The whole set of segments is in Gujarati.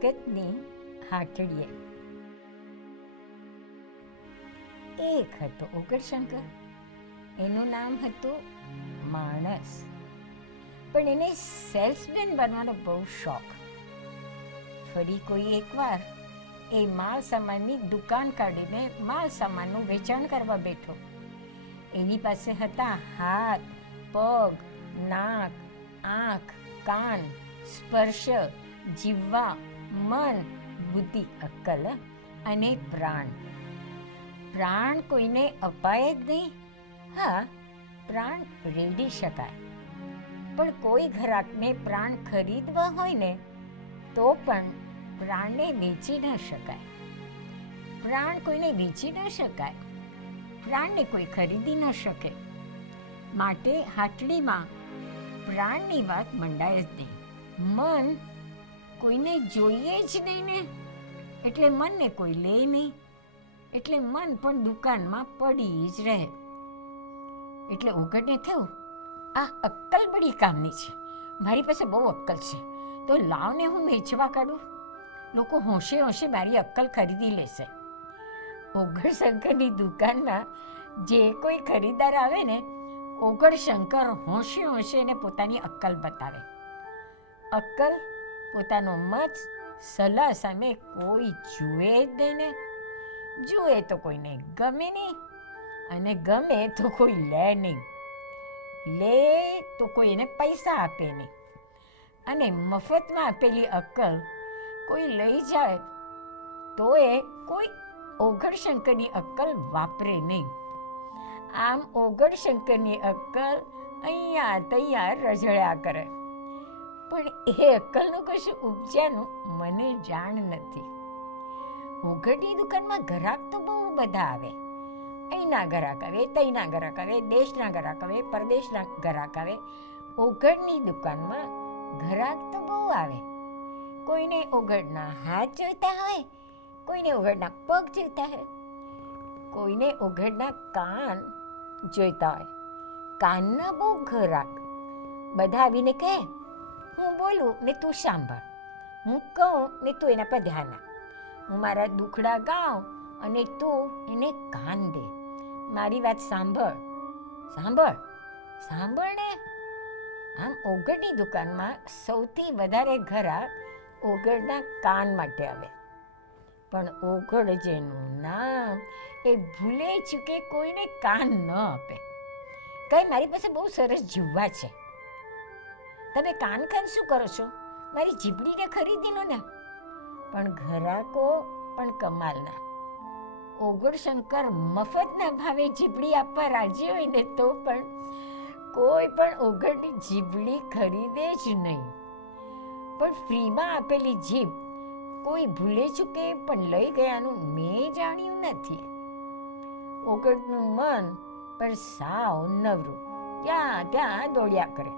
જગતની હાટડીએ એક હતો ઉગડશંકર. એનું નામ હતું માણસ, પણ એને સેલ્સમેન બનવાનો બહુ શોખ. ફરી કોઈ એકવાર એ માલ સામાનની દુકાન કાઢીને માલ સામાનનું વેચાણ કરવા બેઠો. એની પાસે હતા હાથ, પગ, નાક, આંખ, કાન, સ્પર્શ, જીવવા, મન, બુદ્ધિ, અક્કલ અને પ્રાણ. પ્રાણ કોઈને અપાય જ નહીં. હા, પ્રાણ રેડી શકાય, પણ કોઈ ગ્રાહકને પ્રાણ ખરીદવા હોય ને તો પણ પ્રાણને વેચી ન શકાય. પ્રાણ કોઈને વેચી ન શકાય, પ્રાણને કોઈ ખરીદી ન શકે. માટે હાટડીમાં પ્રાણની વાત મંડાય જ નહીં. મન કોઈને જોઈએ જ નહીં ને, એટલે મનને કોઈ લે નહીં, એટલે મન પણ દુકાનમાં પડી જ રહે. એટલે ઉગડને થયું, આ અક્કલ બડી કામની છે. મારી પાસે બહુ અક્કલ છે, તો લાવને હું વેચવા કાઢું. લોકો હોંશે હોંશે મારી અક્કલ ખરીદી લેશે. ઉગડશંકરની દુકાનમાં જે કોઈ ખરીદાર આવે ને, ઉગડશંકર હોંશે હોંશે એને પોતાની અક્કલ બતાવે. અક્કલ પોતાનો મત સલાહ સામે કોઈ જુએ જ નહીં ને. જુએ તો કોઈને ગમે નહીં, અને ગમે તો કોઈ લે નહીં, લે તો કોઈ એને પૈસા આપે નહીં. અને મફતમાં આપેલી અક્કલ કોઈ લઈ જાય તો એ કોઈ ઉગડશંકરની અક્કલ વાપરે નહીં. આમ ઉગડશંકરની અક્કલ અહીંયા તૈયાર રઝળ્યા કરે, પણ એ અક્કલનું કશું ઉપજાનું મને જાણ નથી. ઉગડની દુકાનમાં ગ્રાહક તો બહુ બધા આવે. અહીંના ગ્રાહક આવે, તઈના ગ્રાહક આવે, દેશના ગ્રાહક આવે, પરદેશના ગ્રાહક આવે. ઉગડની દુકાનમાં ગ્રાહક તો બહુ આવે. કોઈને ઉગડના હાથ જોઈતા હોય, કોઈને ઉગડના પગ જોઈતા હોય, કોઈને ઉગડના કાન જોઈતા હોય. કાનના બહુ ગ્રાહક. બધા આવીને કહે, હું બોલું ને તું સાંભળ, હું કહું ને તું એના પર ધ્યાન આપ, હું મારા દુખડા ગાઉં અને તું એને કાન દે. મારી વાત સાંભળ, સાંભળ, સાંભળ ને. આમ ઉગડની દુકાનમાં સૌથી વધારે ગ્રાહક ઉગડના કાન માટે આવે. પણ ઉગડ જેનું નામ, એ ભૂલે ચૂકે કોઈને કાન ન આપે. કઈ મારી પાસે બહુ સરસ જીવવા છે, તમે કાન કાન શું કરો છો? મારી જીભડીને ખરીદી લો ને. પણ ગ્રાહકો પણ કમાલના. ઉગડશંકર મફતના ભાવે જીભડી આપવા રાજી હોય ને તો પણ કોઈ પણ ઉગડની જીભડી ખરીદે જ નહીં. પણ ફ્રીમાં આપેલી જીભ કોઈ ભૂલે ચૂકે પણ લઈ ગયાનું મેં જાણ્યું નથી. ઉગડનું મન પણ સાવ નવરું, ત્યાં ત્યાં દોડ્યા કરે.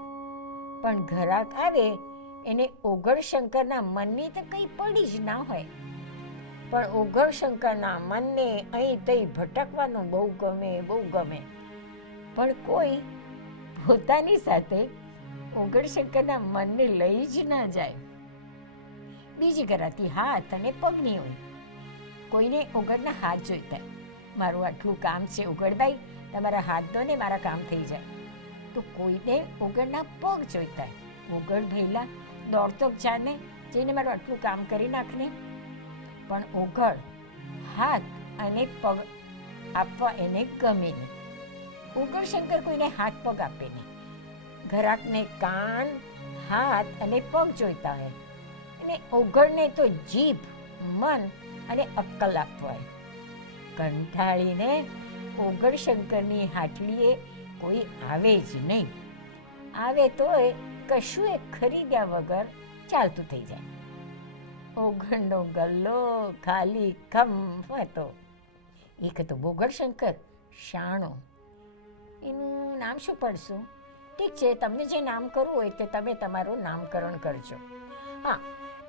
પણ ગ્રાહક આવે એને ઉગડશંકરના મનની તો કંઈ પડી જ ના હોય. પણ ઉગડશંકરના મનને અહીં તઈ ભટકવાનું બહુ ગમે, બહુ ગમે. પણ કોઈ પોતાની સાથે ઉગડશંકરના મનને લઈ જ ના જાય. બીજી કરાતી હાથ અને પગની હોય. કોઈને ઉગડના હાથ જોઈતા હોય, મારું આટલું કામ છે ઉગડભાઈ, તમારા હાથ દો ને મારા કામ થઈ જાય. તો કોઈને ઉગડના પગ જોઈતા હોય. ઉગડ ભૈલા દોડતો જાને, જઈને મારું આટલું કામ કરી નાખને. પણ ઉગડ હાથ અને પગ આપવા એને ગમે નહીં. ઉગડશંકર કોઈને હાથ પગ આપે નહીં. ગ્રાહકને કાન, હાથ અને પગ જોઈતા હોય, અને ઉગડને તો જીભ, મન અને અક્કલ આપવા હોય. કંટાળીને ઉગડશંકરની હાટડીએ કોઈ આવે જ નહીં. આવે તોય કશું એ ખરીદ્યા વગર ચાલતું થઈ જાય. ઉગડનો ગલ્લો ખાલી ખમ હતો. એક હતો ઉગડશંકર, શાણો. એનું નામ શું પડશું? ઠીક છે, તમને જે નામ કરવું હોય તે તમે તમારું નામકરણ કરજો. હા,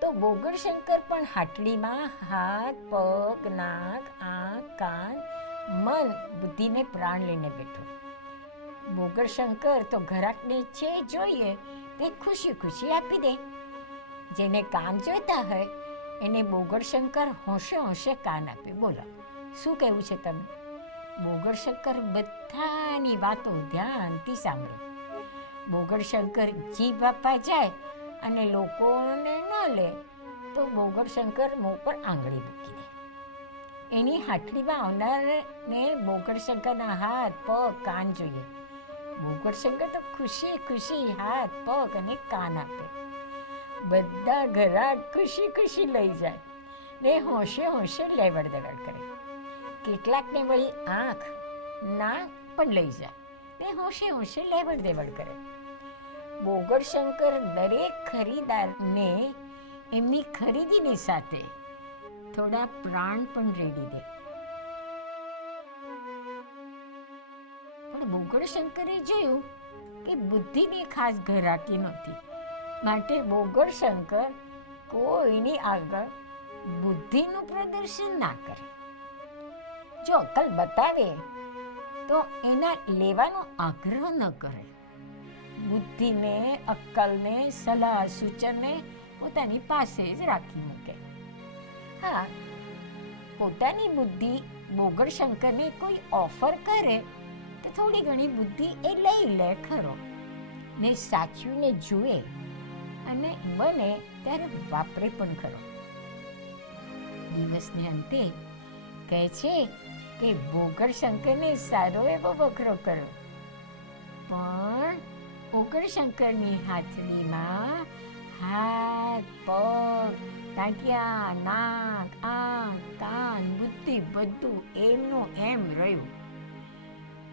તો ઉગડશંકર પણ હાટડીમાં હાથ, પગ, નાક, આંખ, કાન, મન, બુદ્ધિને પ્રાણ લઈને બેઠો. ઉગડશંકર તો ગ્રાહકને જે જોઈએ તે ખુશી ખુશી આપી દે. જેને કાન જોઈતા હોય એને બોગડશંકર હોંશે હોંશે કાન આપે. બોલો શું કહેવું છે તમે? બોગડશંકર બધાની વાતો ધ્યાનથી સાંભળે. બોગડશંકર જીભ આપવા જાય અને લોકોને ન લે તો બોગડશંકર મોં પર આંગળી મૂકી દે. એની હાટડીમાં આવનારને બોગડશંકરના હાથ પગ કાન જોઈએ. બોગડશંકર તો ખુશી ખુશી હાથ પગ અને કાન આપે. બધા ઘરાક ખુશી ખુશી લઈ જાય ને હોંશે હોંશે લેવડ દેવડ કરે. કેટલાકને વળી આંખ નાક પણ લઈ જાય ને હોંશે હોંશે લેવડ દેવડ કરે. બોગડશંકર દરેક ખરીદારને એમની ખરીદીની સાથે થોડા પ્રાણ પણ રેડી દે. પણ બોગડશંકરે જોયું કે બુદ્ધિની ખાસ ઘરાકી નહોતી, માટે બોગડશંકર કોઈની આગળ બુદ્ધિનું પ્રદર્શન ના કરે. જો અક્કલ બતાવે તો એના લેવાનો આગ્રહ ન કરે. બુદ્ધિને, અક્કલને, સલાહ સૂચનને પોતાની પાસે જ રાખી મૂકે. હા, પોતાની બુદ્ધિ બોગડશંકરને કોઈ ઓફર કરે તો થોડી ઘણી બુદ્ધિ એ લઈ લે ખરો ને સાચવીને જુએ અને બને ત્યારે વાપરે પણ ખરો. દિવસને અંતે કહે છે કે બોગડશંકરને સારો એવો વકરો કર્યો, પણ બોગડશંકરની હાથડીમાં હાથ, પગ, ટાંટિયા, નાક, આંખ, કાન, બુદ્ધિ બધું એમનું એમ રહ્યું.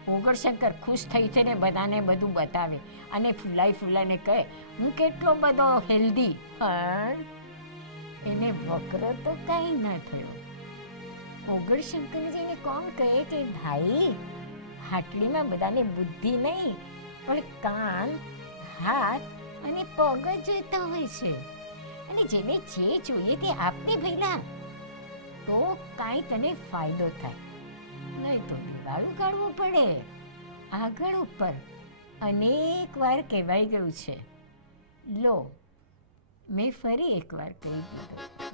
બોગડશંકર ખુશ થઈ થઈને બધાને બધું બતાવે અને ફૂલાઈને કહે, હું કેટલો બધો હેલ્ધી. પણ એને વકરો તો કાંઈ ન થયો. બોગડશંકર જઈને કોણ કહે કે ભાઈ, હાટલીમાં બધાને બુદ્ધિ નહીં પણ કાન, હાથ અને પગ જ જોઈતા હોય છે, અને જેને જે જોઈએ તે આપને ભઈલા, તો કાંઈ તને ફાયદો થાય, નહીં તો દિવાળું કાઢવું પડે. આગળ ઉપર અનેક વાર કહેવાઈ ગયું છે. લો, મેં ફરી એકવાર કહી દીધું.